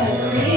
Amen.